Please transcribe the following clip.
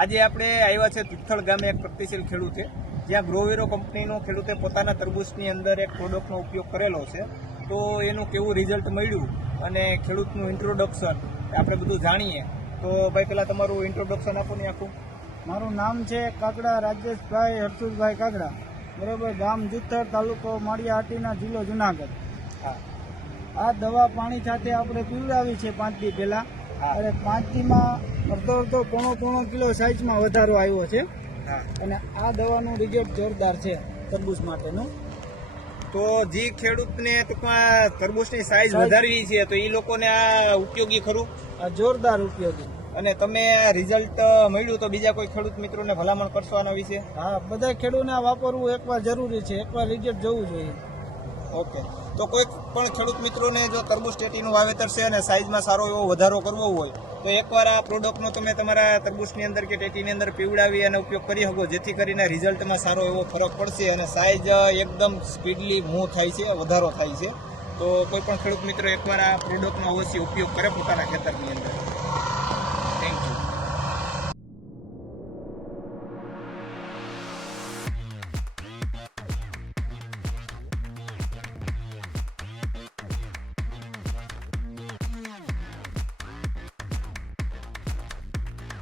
આજે આપણે આવ્યા છે તિથલ ગામે એક પ્રગતિશીલ ખેડૂત છે, જ્યાં ગ્રોવેરો કંપનીનો ખેડૂતે પોતાના તરબૂચની અંદર એક પ્રોડક્ટનો ઉપયોગ કરેલો છે. તો એનું કેવું રિઝલ્ટ મળ્યું અને ખેડૂતનું ઇન્ટ્રોડક્શન આપણે બધું જાણીએ. તો ભાઈ પહેલાં તમારું ઇન્ટ્રોડક્શન આપો ને આખું. મારું નામ છે કાકડા રાજેશભાઈ હરસુભાઈ કાકડા, બરોબર. ગામ જુથર, તાલુકો માળિયાહાટીના, જિલ્લો જુનાગઢ. હા, આ દવા પાણી સાથે આપણે પીવડાવી છે 5 દી પહેલા, અને 5 દીમાં અડધો પોણો કિલો સાઈઝમાં વધારો આવ્યો છે. હા. અને આ દવાનું રિઝલ્ટ જોરદાર છે તરબૂચ માટેનું. તો જે ખેડૂતને ટૂંકમાં તરબૂચની સાઈઝ વધારવી છે તો એ લોકોને આ ઉપયોગી ખરું. આ જોરદાર ઉપયોગી. અને તમે આ રિઝલ્ટ મળ્યું તો બીજા કોઈ ખેડૂત મિત્રોને ભલામણ કરશો આના વિશે? હા, બધા ખેડૂતને આ વાપરવું એકવાર જરૂરી છે, એકવાર રિઝલ્ટ જોવું જોઈએ. ઓકે, તો કોઈ પણ ખેડૂત મિત્રોને જો તરબૂચ ટેટીનું વાવેતર છે અને સાઈઝમાં સારો એવો વધારો કરવો હોય તો એકવાર આ પ્રોડક્ટનો તમે તમારા તરબૂચની અંદર કે ટેટીની અંદર પીવડાવી અને ઉપયોગ કરી શકો, જેથી કરીને રિઝલ્ટમાં સારો એવો ફરક પડશે અને સાઈઝ એકદમ સ્પીડલી મૂવ થાય છે, વધારો થાય છે. તો કોઈ પણ ખેડૂત મિત્રો એકવાર આ પ્રોડક્ટનો અવશ્ય ઉપયોગ કરે પોતાના ખેતરની અંદર.